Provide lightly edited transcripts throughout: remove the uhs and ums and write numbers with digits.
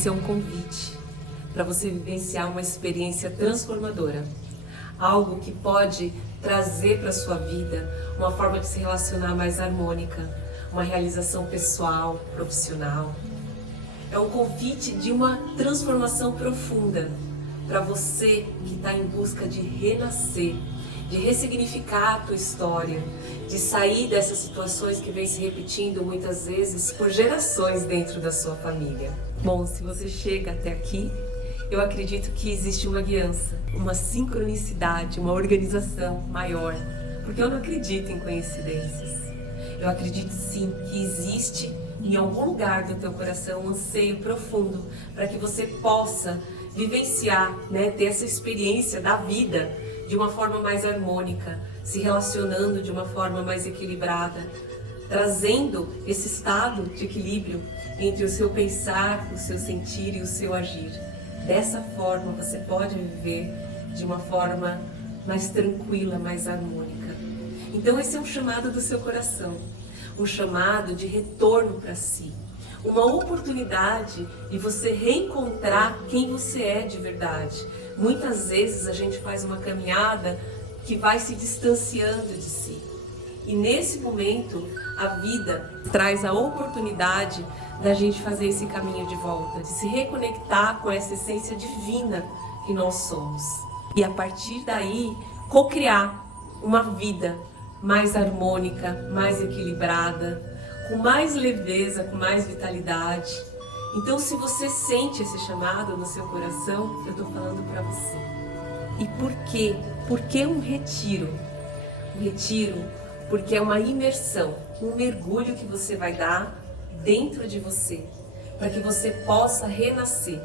Esse é um convite para você vivenciar uma experiência transformadora. Algo que pode trazer para a sua vida uma forma de se relacionar mais harmônica, uma realização pessoal, profissional. É um convite de uma transformação profunda para você que está em busca de renascer, de ressignificar a tua história, de sair dessas situações que vem se repetindo muitas vezes por gerações dentro da sua família. Bom, se você chega até aqui, eu acredito que existe uma guiança, uma sincronicidade, uma organização maior, porque eu não acredito em coincidências. Eu acredito sim que existe em algum lugar do teu coração um anseio profundo para que você possa vivenciar, ter essa experiência da vida de uma forma mais harmônica, se relacionando de uma forma mais equilibrada, trazendo esse estado de equilíbrio entre o seu pensar, o seu sentir e o seu agir. Dessa forma você pode viver de uma forma mais tranquila, mais harmônica. Então esse é um chamado do seu coração, um chamado de retorno para si, uma oportunidade de você reencontrar quem você é de verdade. Muitas vezes a gente faz uma caminhada que vai se distanciando de si. E nesse momento a vida traz a oportunidade da gente fazer esse caminho de volta, de se reconectar com essa essência divina que nós somos. E a partir daí, co-criar uma vida mais harmônica, mais equilibrada, com mais leveza, com mais vitalidade. Então, se você sente esse chamado no seu coração, eu estou falando para você. E por quê? Por que um retiro? Um retiro porque é uma imersão, um mergulho que você vai dar dentro de você, para que você possa renascer.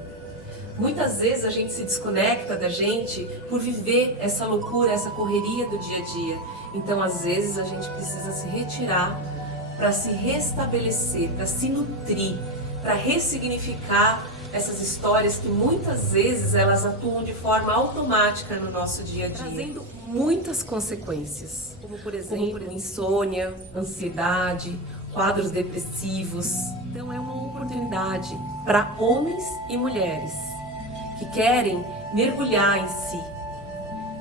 Muitas vezes a gente se desconecta da gente por viver essa loucura, essa correria do dia a dia. Então, às vezes, a gente precisa se retirar para se restabelecer, para se nutrir, para ressignificar essas histórias que muitas vezes elas atuam de forma automática no nosso dia a dia, trazendo muitas consequências, como por exemplo insônia, ansiedade, quadros depressivos. Então é uma oportunidade para homens e mulheres que querem mergulhar em si,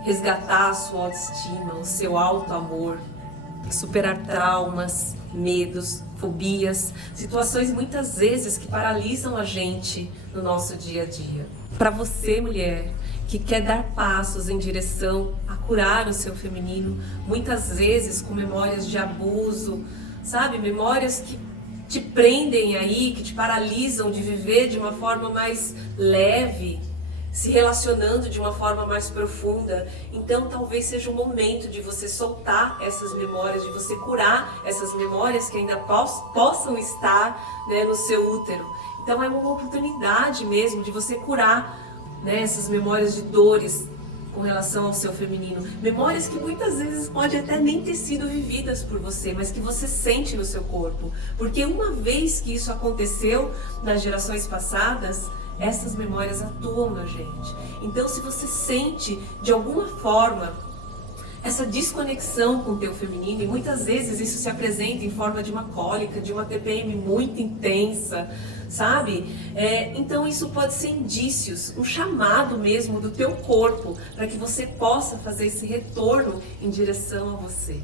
resgatar a sua autoestima, o seu auto-amor, superar traumas, medos, fobias, situações muitas vezes que paralisam a gente no nosso dia a dia. Para você, mulher, que quer dar passos em direção a curar o seu feminino, muitas vezes com memórias de abuso, sabe? Memórias que te prendem aí, que te paralisam de viver de uma forma mais leve, se relacionando de uma forma mais profunda. Então talvez seja o momento de você soltar essas memórias, de você curar essas memórias que ainda possam estar, no seu útero. Então é uma oportunidade mesmo de você curar, essas memórias de dores com relação ao seu feminino. Memórias que muitas vezes podem até nem ter sido vividas por você, mas que você sente no seu corpo. Porque uma vez que isso aconteceu nas gerações passadas, essas memórias atuam na gente. Então, se você sente de alguma forma essa desconexão com o teu feminino, e muitas vezes isso se apresenta em forma de uma cólica, de uma TPM muito intensa, sabe? Então isso pode ser indícios, um chamado mesmo do teu corpo, para que você possa fazer esse retorno em direção a você.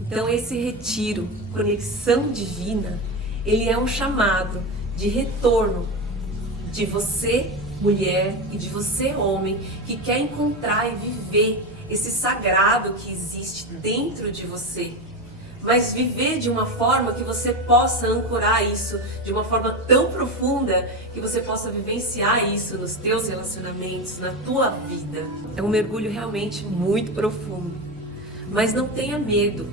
Então esse retiro, conexão divina, ele é um chamado de retorno de você, mulher, e de você, homem, que quer encontrar e viver esse sagrado que existe dentro de você, mas viver de uma forma que você possa ancorar isso de uma forma tão profunda que você possa vivenciar isso nos teus relacionamentos, na tua vida. É um mergulho realmente muito profundo, mas não tenha medo,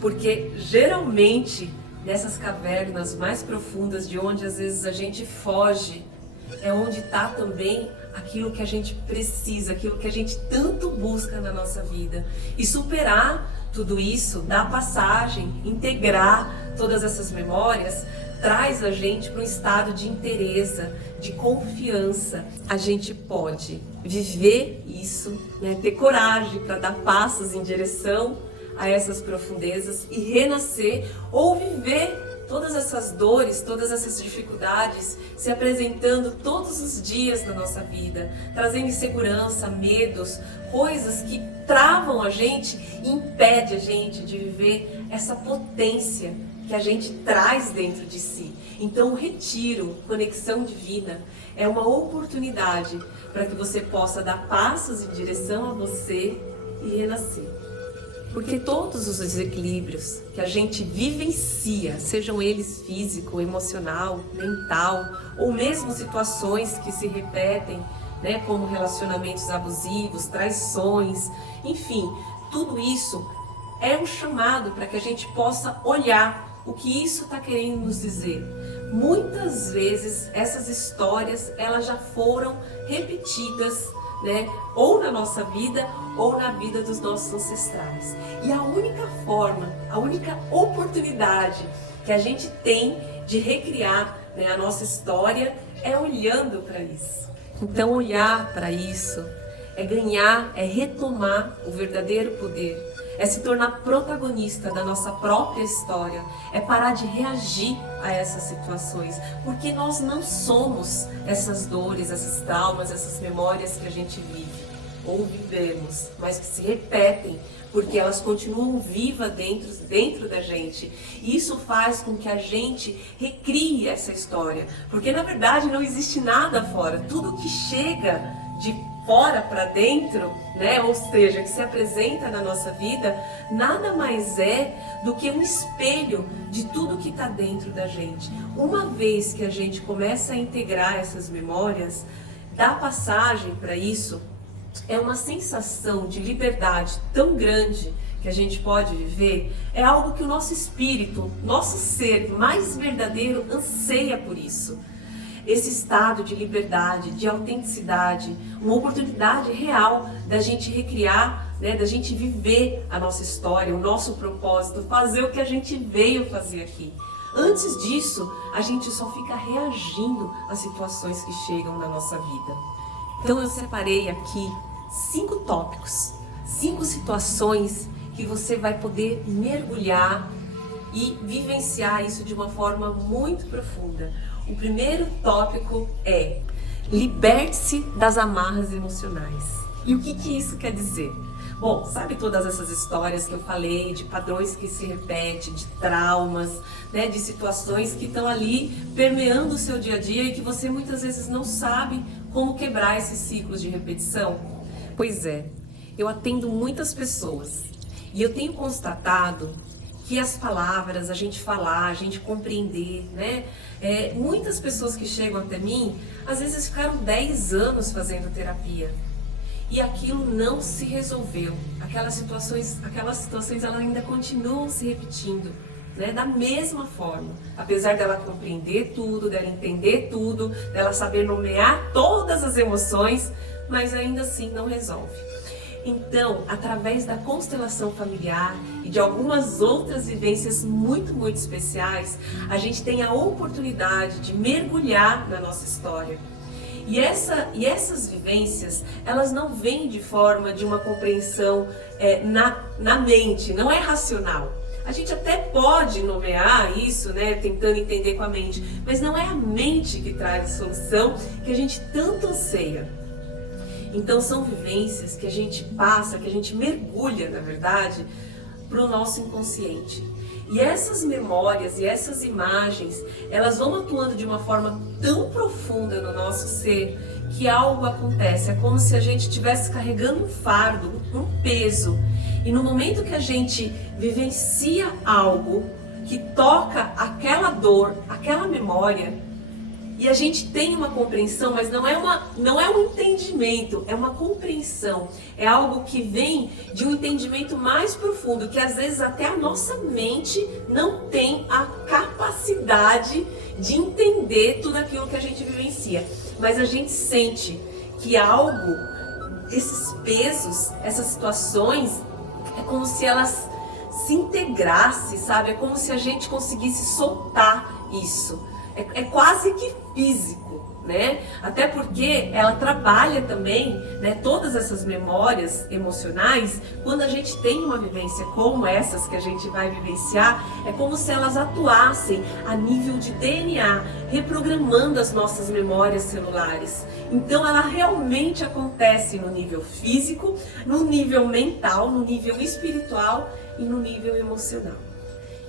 porque geralmente nessas cavernas mais profundas, de onde às vezes a gente foge, é onde está também aquilo que a gente precisa, aquilo que a gente tanto busca na nossa vida. E superar tudo isso, dar passagem, integrar todas essas memórias, traz a gente para um estado de inteireza, de confiança. A gente pode viver isso, ter coragem para dar passos em direção a essas profundezas e renascer, ou viver todas essas dores, todas essas dificuldades se apresentando todos os dias na nossa vida, trazendo insegurança, medos, coisas que travam a gente e impedem a gente de viver essa potência que a gente traz dentro de si. Então o retiro, conexão divina, é uma oportunidade para que você possa dar passos em direção a você e renascer. Porque todos os desequilíbrios que a gente vivencia, sejam eles físico, emocional, mental, ou mesmo situações que se repetem, né, como relacionamentos abusivos, traições, enfim, tudo isso é um chamado para que a gente possa olhar o que isso está querendo nos dizer. Muitas vezes essas histórias elas já foram repetidas, né, ou na nossa vida ou na vida dos nossos ancestrais. E a única forma, a única oportunidade que a gente tem de recriar, né, a nossa história é olhando para isso. Então olhar para isso é ganhar, é retomar o verdadeiro poder, é se tornar protagonista da nossa própria história, é parar de reagir a essas situações, porque nós não somos essas dores, esses traumas, essas memórias que a gente vive ou vivemos, mas que se repetem, porque elas continuam vivas dentro da gente. E isso faz com que a gente recrie essa história, porque na verdade não existe nada fora, tudo que chega de fora para dentro, né, ou seja, que se apresenta na nossa vida, nada mais é do que um espelho de tudo que está dentro da gente. Uma vez que a gente começa a integrar essas memórias, dá passagem para isso, é uma sensação de liberdade tão grande que a gente pode viver, é algo que o nosso espírito, nosso ser mais verdadeiro anseia por isso. Esse estado de liberdade, de autenticidade, uma oportunidade real da gente recriar, né, da gente viver a nossa história, o nosso propósito, fazer o que a gente veio fazer aqui. Antes disso, a gente só fica reagindo às situações que chegam na nossa vida. Então eu separei aqui 5 tópicos, 5 situações que você vai poder mergulhar e vivenciar isso de uma forma muito profunda. O primeiro tópico é: liberte-se das amarras emocionais. E o que isso quer dizer? Bom, sabe todas essas histórias que eu falei, de padrões que se repetem, de traumas, né, de situações que estão ali permeando o seu dia a dia e que você muitas vezes não sabe como quebrar esses ciclos de repetição? Pois é, eu atendo muitas pessoas e eu tenho constatado que as palavras, a gente falar, a gente compreender, né? Muitas pessoas que chegam até mim, às vezes ficaram 10 anos fazendo terapia e aquilo não se resolveu. Aquelas situações elas ainda continuam se repetindo, né? Da mesma forma, apesar dela compreender tudo, dela entender tudo, dela saber nomear todas as emoções, mas ainda assim não resolve. Então, através da constelação familiar e de algumas outras vivências muito, muito especiais, a gente tem a oportunidade de mergulhar na nossa história. E essas vivências, elas não vêm de forma de uma compreensão na mente, não é racional. A gente até pode nomear isso, né, tentando entender com a mente, mas não é a mente que traz a solução que a gente tanto anseia. Então são vivências que a gente passa, que a gente mergulha, na verdade, para o nosso inconsciente. E essas memórias e essas imagens, elas vão atuando de uma forma tão profunda no nosso ser que algo acontece. É como se a gente estivesse carregando um fardo, um peso. E no momento que a gente vivencia algo que toca aquela dor, aquela memória, e a gente tem uma compreensão, mas não é um entendimento, é uma compreensão. É algo que vem de um entendimento mais profundo, que às vezes até a nossa mente não tem a capacidade de entender tudo aquilo que a gente vivencia. Mas a gente sente que algo, esses pesos, essas situações, é como se elas se integrassem, sabe? É como se a gente conseguisse soltar isso. É quase que físico, né? Até porque ela trabalha também, né, todas essas memórias emocionais. Quando a gente tem uma vivência como essas que a gente vai vivenciar, é como se elas atuassem a nível de DNA, reprogramando as nossas memórias celulares. Então ela realmente acontece no nível físico, no nível mental, no nível espiritual e no nível emocional.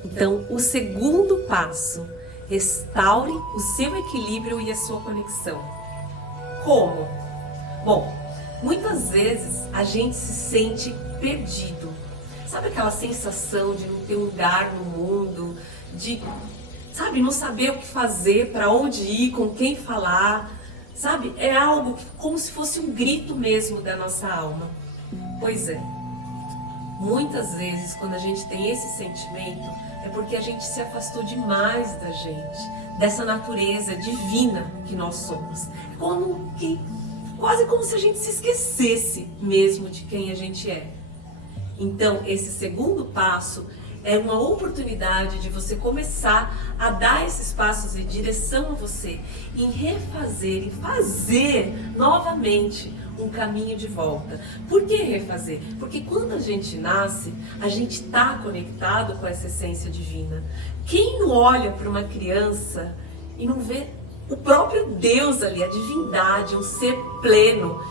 Então, o segundo passo: restaure o seu equilíbrio e a sua conexão. Como? Bom, muitas vezes a gente se sente perdido. Sabe aquela sensação de não ter um lugar no mundo, de, sabe, não saber o que fazer, para onde ir, com quem falar, sabe? É algo como se fosse um grito mesmo da nossa alma. Pois é, muitas vezes quando a gente tem esse sentimento, é porque a gente se afastou demais da gente, dessa natureza divina que nós somos. Quase como se a gente se esquecesse mesmo de quem a gente é. Então, esse segundo passo é uma oportunidade de você começar a dar esses passos em direção a você, em refazer, em fazer novamente um caminho de volta. Por que refazer? Porque quando a gente nasce, a gente está conectado com essa essência divina. Quem não olha para uma criança e não vê o próprio Deus ali, a divindade, um ser pleno?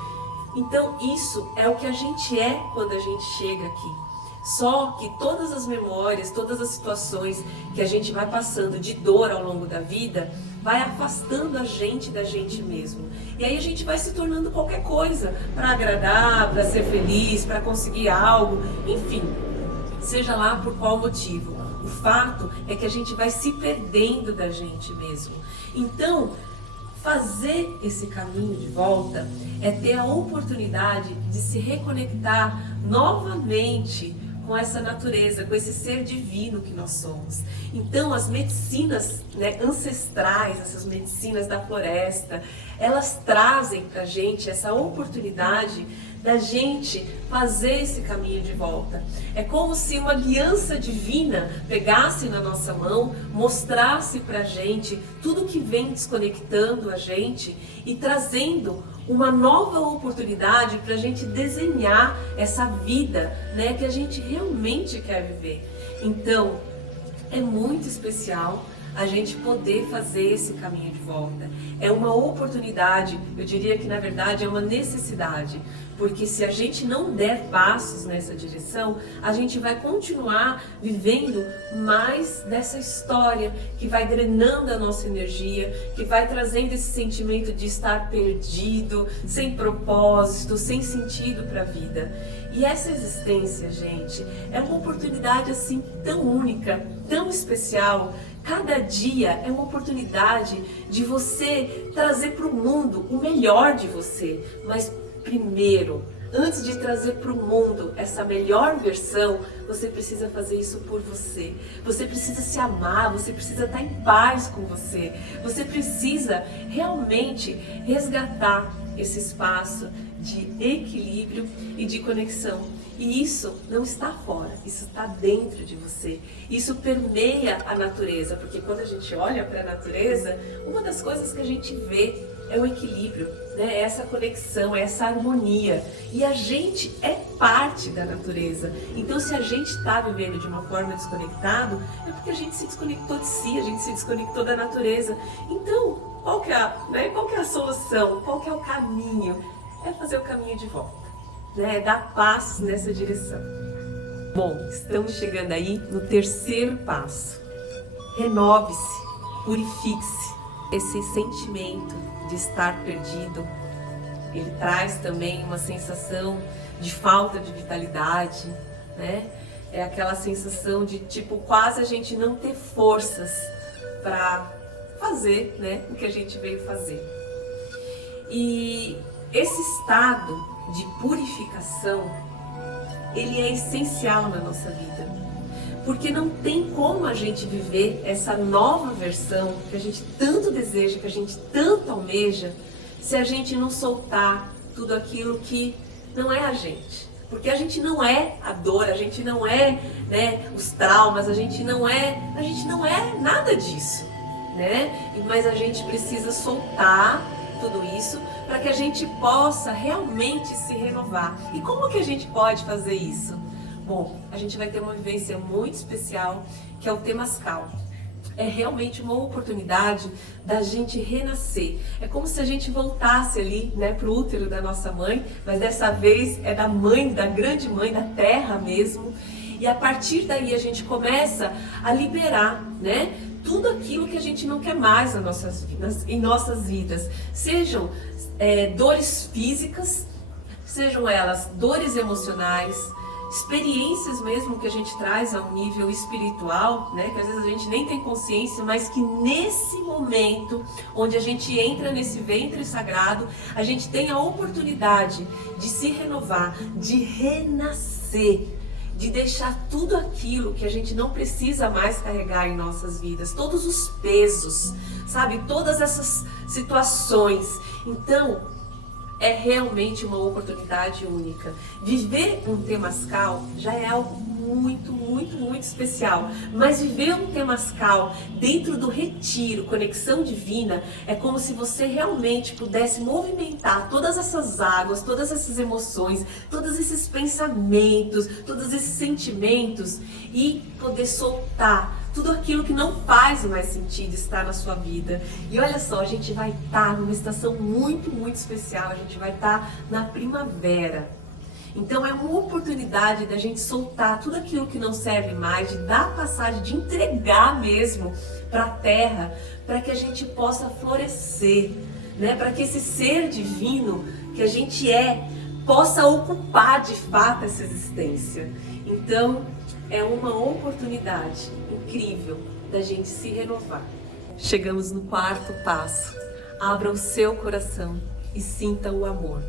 Então isso é o que a gente é quando a gente chega aqui. Só que todas as memórias, todas as situações que a gente vai passando de dor ao longo da vida, vai afastando a gente da gente mesmo. E aí a gente vai se tornando qualquer coisa para agradar, para ser feliz, para conseguir algo, enfim, seja lá por qual motivo. O fato é que a gente vai se perdendo da gente mesmo. Então, fazer esse caminho de volta é ter a oportunidade de se reconectar novamente com essa natureza, com esse ser divino que nós somos. Então as medicinas, né, ancestrais, essas medicinas da floresta, elas trazem pra gente essa oportunidade da gente fazer esse caminho de volta. É como se uma aliança divina pegasse na nossa mão, mostrasse pra gente tudo que vem desconectando a gente e trazendo uma nova oportunidade para a gente desenhar essa vida, né, que a gente realmente quer viver. Então, é muito especial a gente poder fazer esse caminho de volta. É uma oportunidade, eu diria que na verdade é uma necessidade, porque se a gente não der passos nessa direção, a gente vai continuar vivendo mais dessa história que vai drenando a nossa energia, que vai trazendo esse sentimento de estar perdido, sem propósito, sem sentido para a vida. E essa existência, gente, é uma oportunidade assim tão única, tão especial. Cada dia é uma oportunidade de você trazer para o mundo o melhor de você. Mas primeiro, antes de trazer para o mundo essa melhor versão, você precisa fazer isso por você. Você precisa se amar, você precisa estar em paz com você. Você precisa realmente resgatar esse espaço de equilíbrio e de conexão. E isso não está fora, isso está dentro de você. Isso permeia a natureza, porque quando a gente olha para a natureza, uma das coisas que a gente vê é o equilíbrio, né? É essa conexão, é essa harmonia. E a gente é parte da natureza. Então, se a gente está vivendo de uma forma desconectado, é porque a gente se desconectou de si, a gente se desconectou da natureza. Então, qual que é a solução? Qual que é o caminho? É fazer o caminho de volta, né? É dar passos nessa direção. Bom, estamos chegando aí no terceiro passo. Renove-se, purifique-se. Esse sentimento de estar perdido, ele traz também uma sensação de falta de vitalidade, né? É aquela sensação de tipo quase a gente não ter forças para fazer, né, o que a gente veio fazer. E esse estado de purificação, ele é essencial na nossa vida, porque não tem como a gente viver essa nova versão que a gente tanto deseja, que a gente tanto almeja, se a gente não soltar tudo aquilo que não é a gente. Porque a gente não é a dor, a gente não é, né, os traumas, a gente não é nada disso, né? Mas a gente precisa soltar tudo isso para que a gente possa realmente se renovar. E como que a gente pode fazer isso? Bom, a gente vai ter uma vivência muito especial, que é o Temazcal. É realmente uma oportunidade da gente renascer. É como se a gente voltasse ali, né, para o útero da nossa mãe, mas dessa vez é da mãe, da grande mãe, da terra mesmo. E a partir daí a gente começa a liberar, né, tudo aquilo que a gente não quer mais em nossas vidas. Sejam dores físicas, sejam elas dores emocionais, experiências mesmo que a gente traz a um nível espiritual, né, que às vezes a gente nem tem consciência, mas que nesse momento onde a gente entra nesse ventre sagrado, a gente tem a oportunidade de se renovar, de renascer, de deixar tudo aquilo que a gente não precisa mais carregar em nossas vidas, todos os pesos, sabe, todas essas situações. Então, é realmente uma oportunidade única. Viver um Temazcal já é algo muito, muito, muito especial. Mas viver um Temazcal dentro do retiro, conexão divina, é como se você realmente pudesse movimentar todas essas águas, todas essas emoções, todos esses pensamentos, todos esses sentimentos e poder soltar tudo aquilo que não faz mais sentido estar na sua vida. E olha só, a gente vai estar numa estação muito, muito especial, a gente vai estar na primavera. Então é uma oportunidade da gente soltar tudo aquilo que não serve mais, de dar passagem, de entregar mesmo para a terra, para que a gente possa florescer, né? Para que esse ser divino que a gente possa ocupar de fato essa existência. Então, é uma oportunidade incrível da gente se renovar. Chegamos no quarto passo. Abra o seu coração e sinta o amor.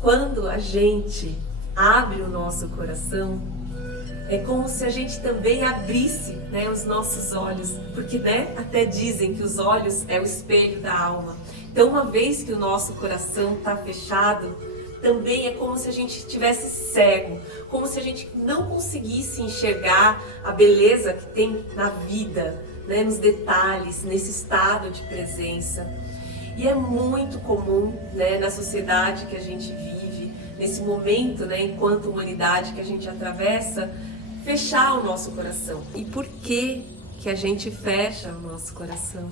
Quando a gente abre o nosso coração, é como se a gente também abrisse, né, os nossos olhos, porque, né, até dizem que os olhos é o espelho da alma. Então, uma vez que o nosso coração está fechado, também é como se a gente estivesse cego, como se a gente não conseguisse enxergar a beleza que tem na vida, né, nos detalhes, nesse estado de presença. E é muito comum, né, na sociedade que a gente vive, nesse momento, né, enquanto humanidade que a gente atravessa, fechar o nosso coração. E por que a gente fecha o nosso coração?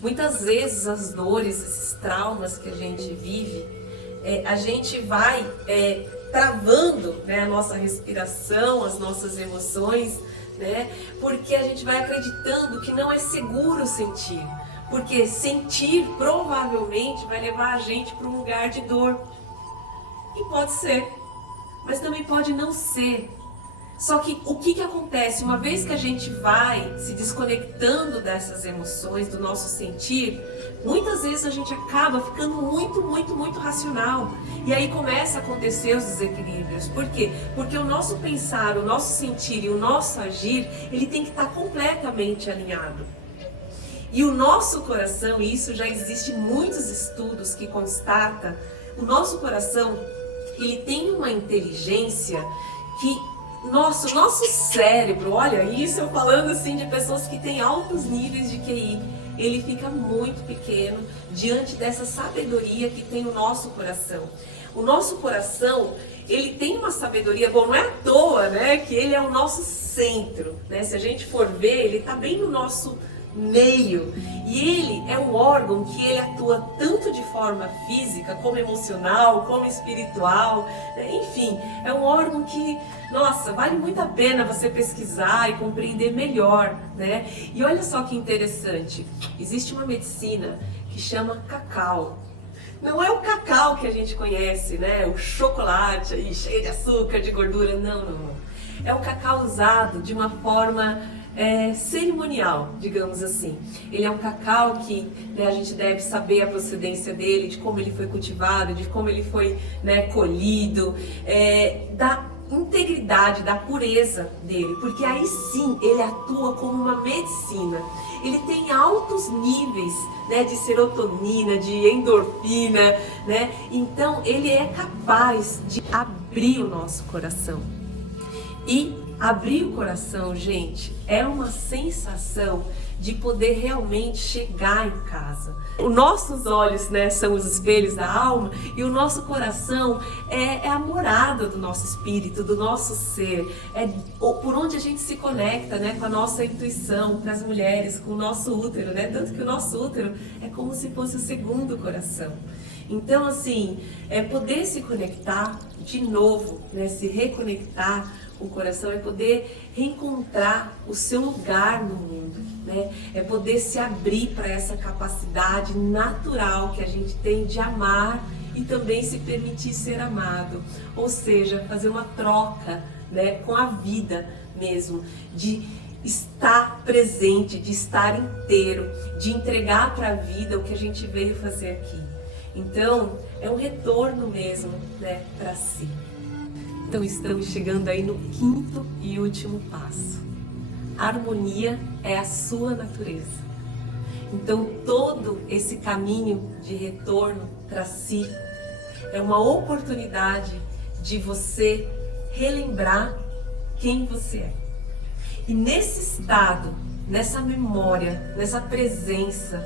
Muitas vezes as dores, esses traumas que a gente vive, a gente vai travando, né, a nossa respiração, as nossas emoções, né, porque a gente vai acreditando que não é seguro sentir. Porque sentir provavelmente vai levar a gente para um lugar de dor. E pode ser, mas também pode não ser. Só que o que acontece? Uma vez que a gente vai se desconectando dessas emoções, do nosso sentir, muitas vezes a gente acaba ficando muito, muito, muito racional. E aí começa a acontecer os desequilíbrios. Por quê? Porque o nosso pensar, o nosso sentir e o nosso agir, ele tem que estar completamente alinhado. E o nosso coração, e isso já existe muitos estudos que constatam, o nosso coração, ele tem uma inteligência que o nosso cérebro, olha, isso eu falando assim de pessoas que têm altos níveis de QI, ele fica muito pequeno diante dessa sabedoria que tem o nosso coração. O nosso coração, ele tem uma sabedoria, bom, não é à toa, né, que ele é o nosso centro, né? Se a gente for ver, ele está bem no nosso meio, e ele é um órgão que ele atua tanto de forma física, como emocional, como espiritual, né? Enfim, é um órgão que, nossa, vale muito a pena você pesquisar e compreender melhor, né? E olha só que interessante, existe uma medicina que chama cacau. Não é o cacau que a gente conhece, né? O chocolate aí, cheio de açúcar, de gordura, não. É o cacau usado de uma forma cerimonial, digamos assim. Ele é um cacau que, né, a gente deve saber a procedência dele, de como ele foi cultivado, de como ele foi, né, colhido, da integridade, da pureza dele, porque aí sim ele atua como uma medicina. Ele tem altos níveis, né, de serotonina, de endorfina, né? Então ele é capaz de abrir o nosso coração. E abrir o coração, gente, é uma sensação de poder realmente chegar em casa. Os nossos olhos, né, são os espelhos da alma, e o nosso coração é a morada do nosso espírito, do nosso ser. É por onde a gente se conecta, né, com a nossa intuição, para as mulheres, com o nosso útero, né? Tanto que o nosso útero é como se fosse o segundo coração. Então, assim, poder se conectar de novo, né, se reconectar com o coração, é poder reencontrar o seu lugar no mundo, né? É poder se abrir para essa capacidade natural que a gente tem de amar e também se permitir ser amado. Ou seja, fazer uma troca, né, com a vida mesmo, de estar presente, de estar inteiro, de entregar para a vida o que a gente veio fazer aqui. Então, é um retorno mesmo, né, para si. Então, estamos chegando aí no 5º e último passo. A harmonia é a sua natureza. Então, todo esse caminho de retorno para si é uma oportunidade de você relembrar quem você é. E nesse estado, nessa memória, nessa presença,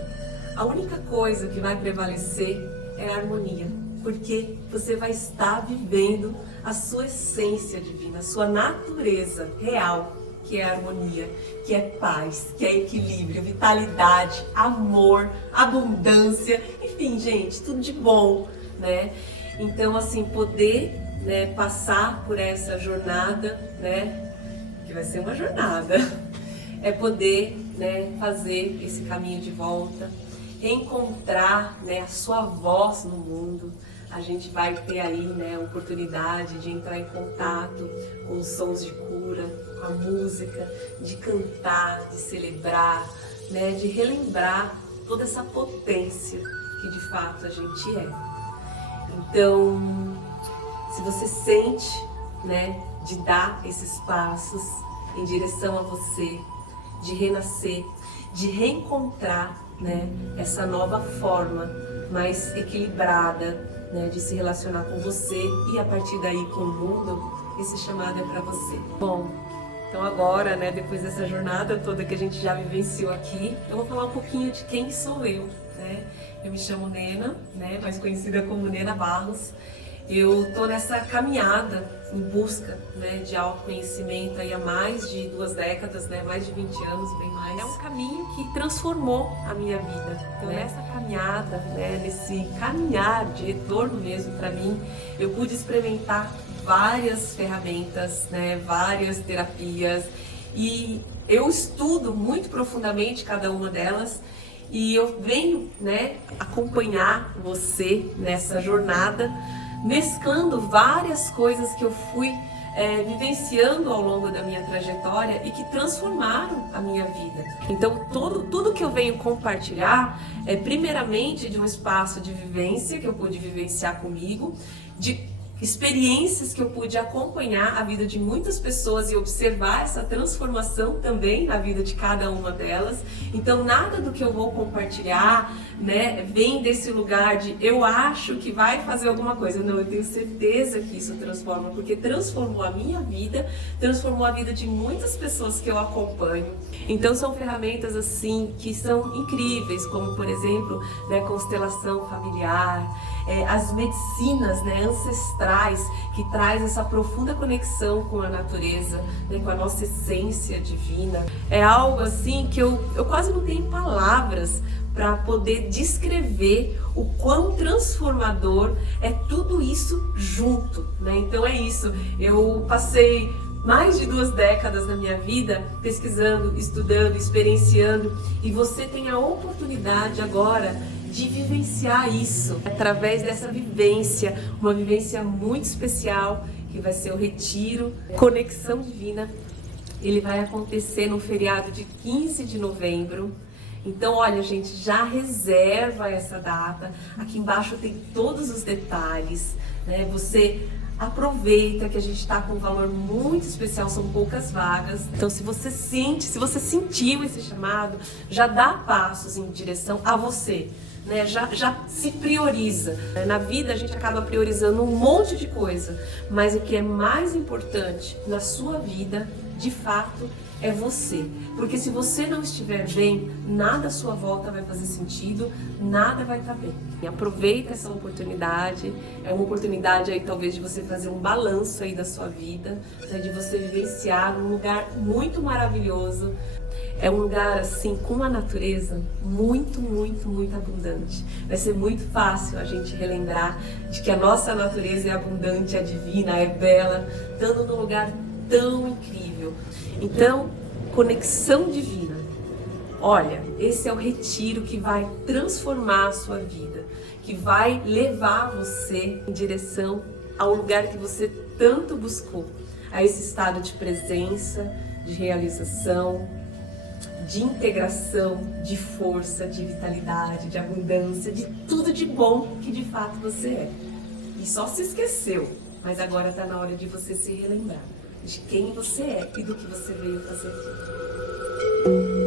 a única coisa que vai prevalecer é a harmonia, porque você vai estar vivendo a sua essência divina, a sua natureza real, que é a harmonia, que é paz, que é equilíbrio, vitalidade, amor, abundância, enfim, gente, tudo de bom, né? Então, assim, poder, né, passar por essa jornada, né, que vai ser uma jornada, é poder, né, fazer esse caminho de volta, encontrar, né, a sua voz no mundo. A gente vai ter aí, né, a oportunidade de entrar em contato com os sons de cura, com a música, de cantar, de celebrar, né, de relembrar toda essa potência que de fato a gente é. Então, se você sente, né, de dar esses passos em direção a você, de renascer, de reencontrar, né, essa nova forma mais equilibrada, né, de se relacionar com você e a partir daí com o mundo, esse chamado é para você. Bom, então agora, né, depois dessa jornada toda que a gente já vivenciou aqui, eu vou falar um pouquinho de quem sou eu, né? Eu me chamo Nena, né, mais conhecida como Nena Barros. Eu tô nessa caminhada em busca, né, de autoconhecimento aí há mais de 2 décadas, né, mais de 20 anos, bem mais. É um caminho que transformou a minha vida. Então, nessa caminhada, né, nesse caminhar de retorno mesmo para mim, eu pude experimentar várias ferramentas, né, várias terapias, e eu estudo muito profundamente cada uma delas. E eu venho, né, acompanhar você nessa jornada, mesclando várias coisas que eu fui vivenciando ao longo da minha trajetória e que transformaram a minha vida. Então, tudo que eu venho compartilhar é primeiramente de um espaço de vivência que eu pude vivenciar comigo, de experiências que eu pude acompanhar a vida de muitas pessoas e observar essa transformação também na vida de cada uma delas. Então, nada do que eu vou compartilhar, né, vem desse lugar de eu acho que vai fazer alguma coisa. Não, eu tenho certeza que isso transforma, porque transformou a minha vida, transformou a vida de muitas pessoas que eu acompanho. Então, são ferramentas assim que são incríveis, como por exemplo, né, constelação familiar, as medicinas, né, ancestrais, que traz essa profunda conexão com a natureza, né, com a nossa essência divina. É algo assim que eu quase não tenho palavras para poder descrever o quão transformador é tudo isso junto, né? Então é isso, eu passei mais de 2 décadas na minha vida pesquisando, estudando, experienciando, e você tem a oportunidade agora de vivenciar isso através dessa vivência, uma vivência muito especial que vai ser o Retiro Conexão Divina. Ele vai acontecer no feriado de 15 de novembro. Então, olha, gente, já reserva essa data. Aqui embaixo tem todos os detalhes, né? Você aproveita que a gente está com um valor muito especial, são poucas vagas. Então, se você sentiu esse chamado, já dá passos em direção a você, né? Já se prioriza. Na vida a gente acaba priorizando um monte de coisa, mas o que é mais importante na sua vida, de fato, é você. Porque se você não estiver bem, nada à sua volta vai fazer sentido, nada vai estar bem. E aproveita essa oportunidade, é uma oportunidade aí talvez de você fazer um balanço aí da sua vida, né, de você vivenciar um lugar muito maravilhoso. É um lugar assim com uma natureza muito, muito, muito abundante. Vai ser muito fácil a gente relembrar de que a nossa natureza é abundante, é divina, é bela, estando num lugar tão incrível. Então, conexão divina. Olha, esse é o retiro que vai transformar a sua vida, que vai levar você em direção ao lugar que você tanto buscou, a esse estado de presença, de realização, de integração, de força, de vitalidade, de abundância, de tudo de bom que de fato você é. E só se esqueceu, mas agora está na hora de você se relembrar de quem você é e do que você veio fazer aqui.